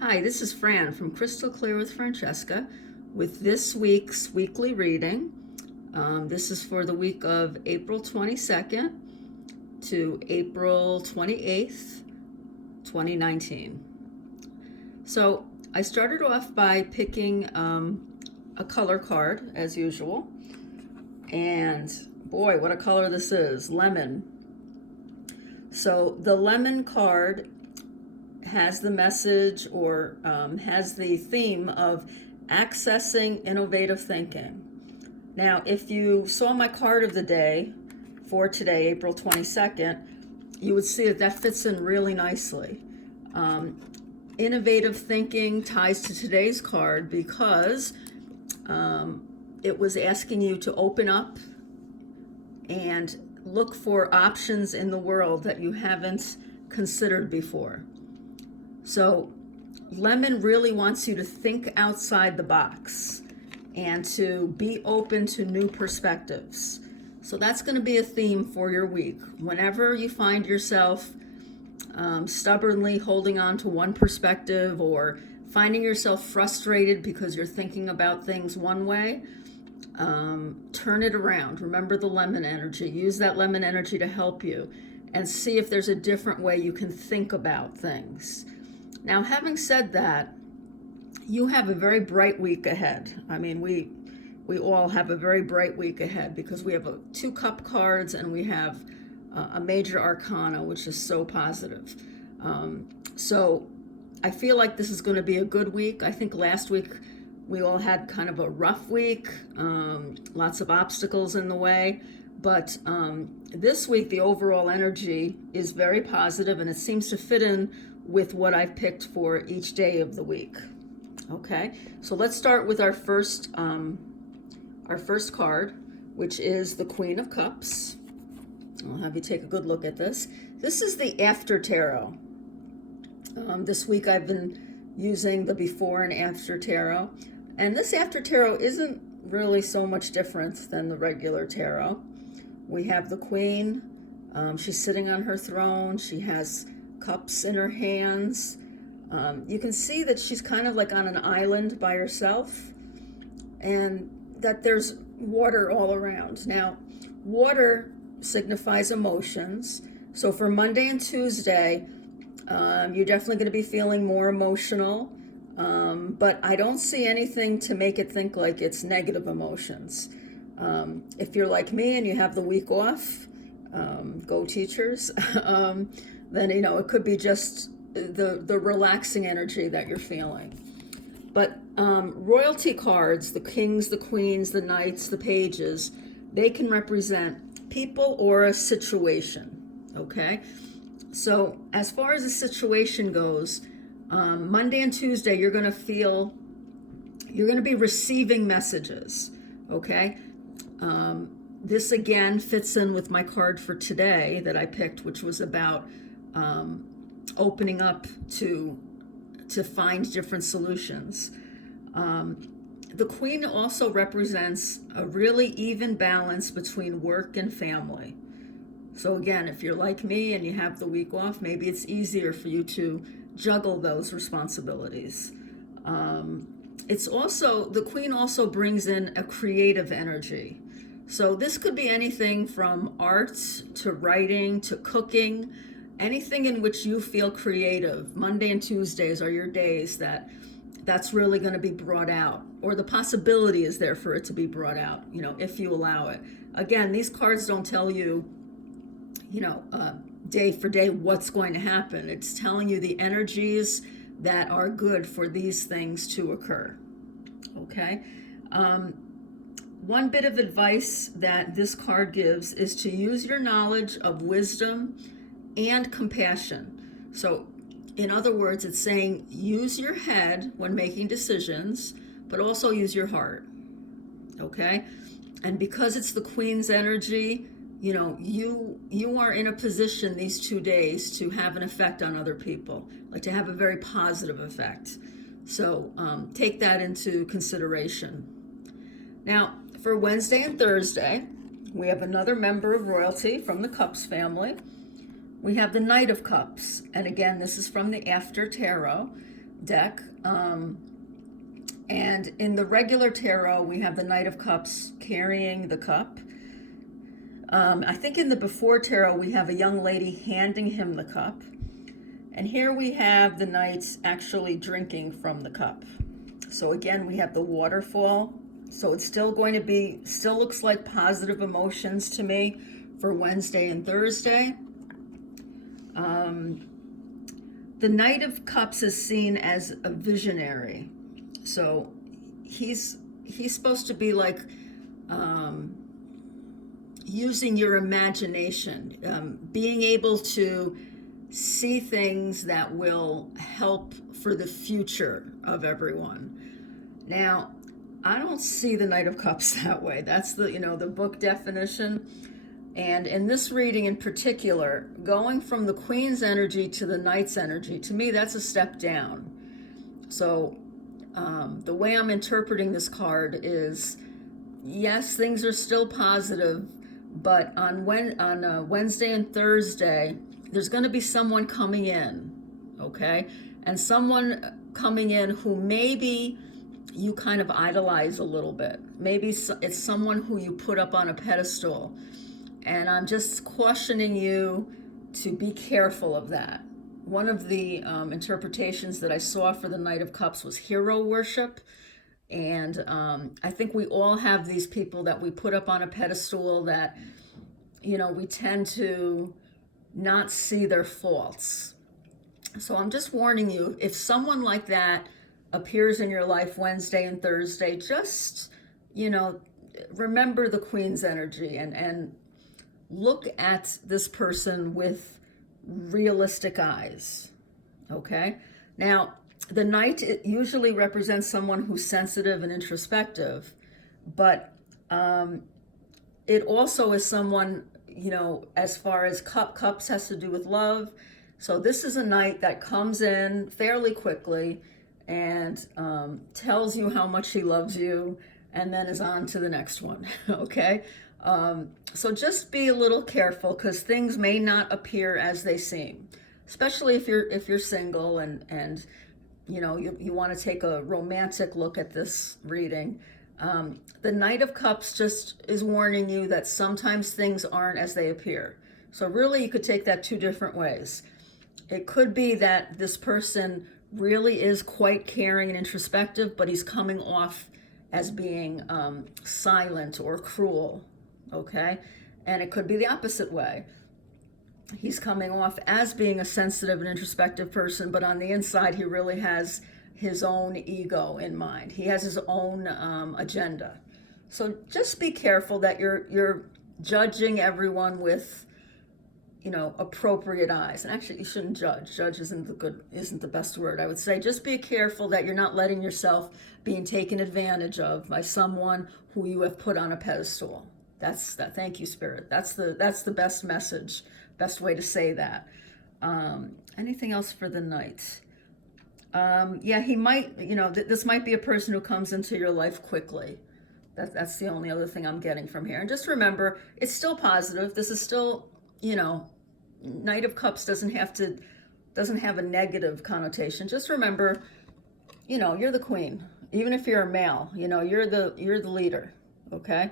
Hi, this is Fran from Crystal Clear with Francesca with this week's weekly reading. This is for the week of April 22nd to April 28th, 2019. So I started off by picking a color card as usual. And boy, what a color this is, lemon. So the lemon card has the message or has the theme of accessing innovative thinking. Now, if you saw my card of the day for today, April 22nd, you would see that fits in really nicely. Innovative thinking ties to today's card because it was asking you to open up and look for options in the world that you haven't considered before. So lemon really wants you to think outside the box and to be open to new perspectives. So that's going to be a theme for your week. Whenever you find yourself stubbornly holding on to one perspective or finding yourself frustrated because you're thinking about things one way, turn it around. Remember the lemon energy. Use that lemon energy to help you and see if there's a different way you can think about things. Now, having said that, you have a very bright week ahead. I mean, we all have a very bright week ahead because we have two cup cards and we have a major arcana, which is so positive. So I feel like this is going to be a good week. I think last week we all had kind of a rough week, lots of obstacles in the way. But this week, the overall energy is very positive and it seems to fit in with what I've picked for each day of the week. Okay, so let's start with our first card, which is the Queen of Cups. I'll have you take a good look at this. This is the After Tarot. This week I've been using the Before and After Tarot. And this After Tarot isn't really so much different than the regular tarot. We have the Queen. She's sitting on her throne. She has cups in her hands. You can see that she's kind of like on an island by herself and that there's water all around. Now, water signifies emotions. So for Monday and Tuesday, you're definitely going to be feeling more emotional, but I don't see anything to make it think like it's negative emotions. If you're like me and you have the week off, go teachers, then it could be just the relaxing energy that you're feeling. But royalty cards, the kings, the queens, the knights, the pages, they can represent people or a situation. Okay, so as far as the situation goes, Monday and Tuesday you're going to be receiving messages. Okay. This again fits in with my card for today that I picked, which was about opening up to find different solutions. The Queen also represents a really even balance between work and family. So again, if you're like me and you have the week off, maybe it's easier for you to juggle those responsibilities. The Queen also brings in a creative energy. So this could be anything from art to writing to cooking, anything in which you feel creative. Monday and Tuesdays are your days that's really going to be brought out, or the possibility is there for it to be brought out, if you allow it. Again, these cards don't tell you, day for day what's going to happen. It's telling you the energies that are good for these things to occur. Okay? One bit of advice that this card gives is to use your knowledge of wisdom and compassion. So, in other words, it's saying use your head when making decisions, but also use your heart. Okay? And because it's the Queen's energy, you are in a position these 2 days to have an effect on other people, like to have a very positive effect. So take that into consideration. Now, for Wednesday and Thursday, we have another member of royalty from the Cups family. We have the Knight of Cups. And again, this is from the After Tarot. deck. And in the regular tarot, we have the Knight of Cups carrying the cup. I think in the before tarot, we have a young lady handing him the cup. And here we have the knight actually drinking from the cup. So again, we have the waterfall. So it's still going to be, still looks like positive emotions to me for Wednesday and Thursday. The Knight of Cups is seen as a visionary. So he's supposed to be like using your imagination, being able to see things that will help for the future of everyone. Now, I don't see the Knight of Cups that way. That's the, the book definition. And in this reading in particular, going from the Queen's energy to the Knight's energy, to me, that's a step down. So the way I'm interpreting this card is, yes, things are still positive, but on Wednesday and Thursday, there's going to be someone coming in, okay? And someone coming in who maybe you kind of idolize a little bit. Maybe it's someone who you put up on a pedestal. And I'm just cautioning you to be careful of that. One of the interpretations that I saw for the Knight of Cups was hero worship. And I think we all have these people that we put up on a pedestal that, we tend to not see their faults. So I'm just warning you, if someone like that appears in your life Wednesday and Thursday, just, remember the Queen's energy and look at this person with realistic eyes, okay? Now, the Knight usually represents someone who's sensitive and introspective, but it also is someone, as far as cups has to do with love. So this is a Knight that comes in fairly quickly and tells you how much he loves you and then is on to the next one, okay? So just be a little careful because things may not appear as they seem, especially if you're single and you want to take a romantic look at this reading. The Knight of Cups just is warning you that sometimes things aren't as they appear. So really you could take that two different ways. It could be that this person really is quite caring and introspective, but he's coming off as being silent or cruel, okay? And it could be the opposite way. He's coming off as being a sensitive and introspective person, but on the inside, he really has his own ego in mind. He has his own agenda. So just be careful that you're judging everyone with, appropriate eyes. And actually, you shouldn't judge. Judge isn't the best word. I would say just be careful that you're not letting yourself being taken advantage of by someone who you have put on a pedestal. That's that. Thank you, Spirit. That's the best message. Best way to say that. Anything else for the Knight? Yeah, he might, this might be a person who comes into your life quickly. That's the only other thing I'm getting from here. And just remember, it's still positive. This is still, Knight of Cups doesn't have a negative connotation. Just remember, you're the queen. Even if you're a male, you're the leader, okay?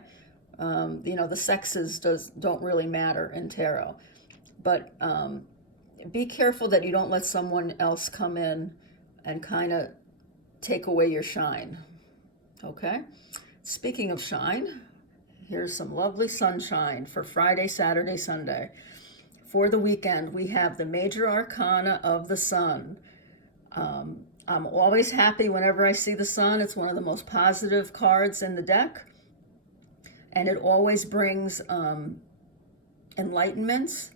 The sexes don't really matter in tarot. But be careful that you don't let someone else come in and kind of take away your shine, okay? Speaking of shine, here's some lovely sunshine for Friday, Saturday, Sunday. For the weekend, we have the Major Arcana of the Sun. I'm always happy whenever I see the sun. It's one of the most positive cards in the deck. And it always brings enlightenment.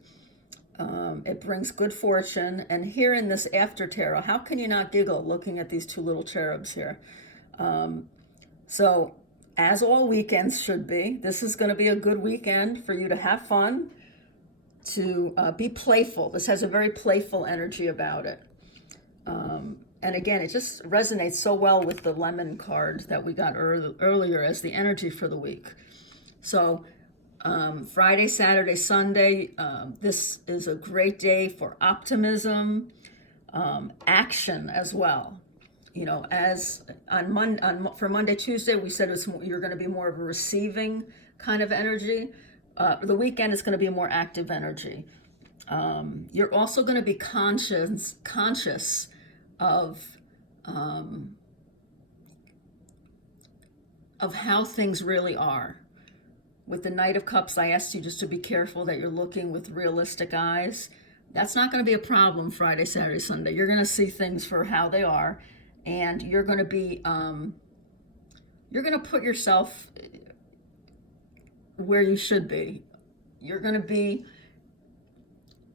It brings good fortune. And here in this after tarot, how can you not giggle looking at these two little cherubs here? So, as all weekends should be, this is going to be a good weekend for you to have fun, to be playful. This has a very playful energy about it. And again, it just resonates so well with the lemon card that we got earlier as the energy for the week. So Friday, Saturday, Sunday, this is a great day for optimism, action as well. You know, as on for Monday, Tuesday, we said you're going to be more of a receiving kind of energy. The weekend is going to be a more active energy. You're also going to be conscious of how things really are. With the Knight of Cups, I asked you just to be careful that you're looking with realistic eyes. That's not going to be a problem Friday, Saturday, Sunday. You're going to see things for how they are, and you're going to be you're going to put yourself where you should be. You're going to be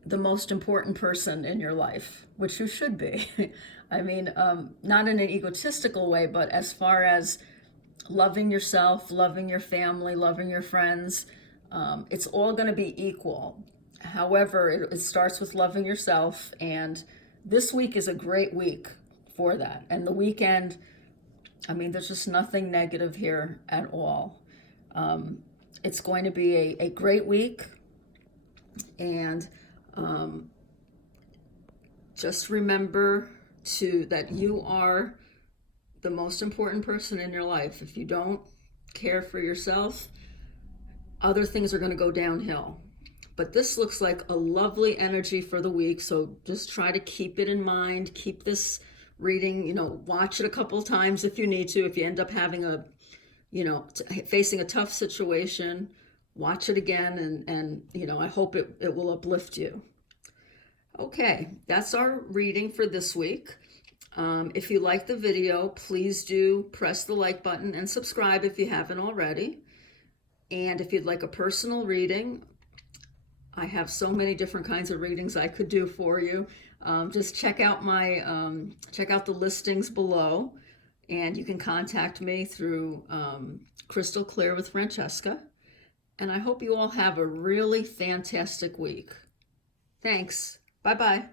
the most important person in your life, which you should be. I mean, not in an egotistical way, but as far as loving yourself, loving your family, loving your friends, it's all going to be equal. However, it starts with loving yourself, and this week is a great week for that. And the weekend, I mean, there's just nothing negative here at all. It's going to be a great week, and just remember that you are the most important person in your life. If you don't care for yourself, other things are going to go downhill. But this looks like a lovely energy for the week, so just try to keep it in mind. Keep this reading, watch it a couple of times if you need to. If you end up having facing a tough situation, watch it again, and I hope it will uplift you. Okay, that's our reading for this week. If you like the video, please do press the like button and subscribe if you haven't already. And if you'd like a personal reading, I have so many different kinds of readings I could do for you. Just check out the listings below, and you can contact me through Crystal Clear with Francesca. And I hope you all have a really fantastic week. Thanks. Bye-bye.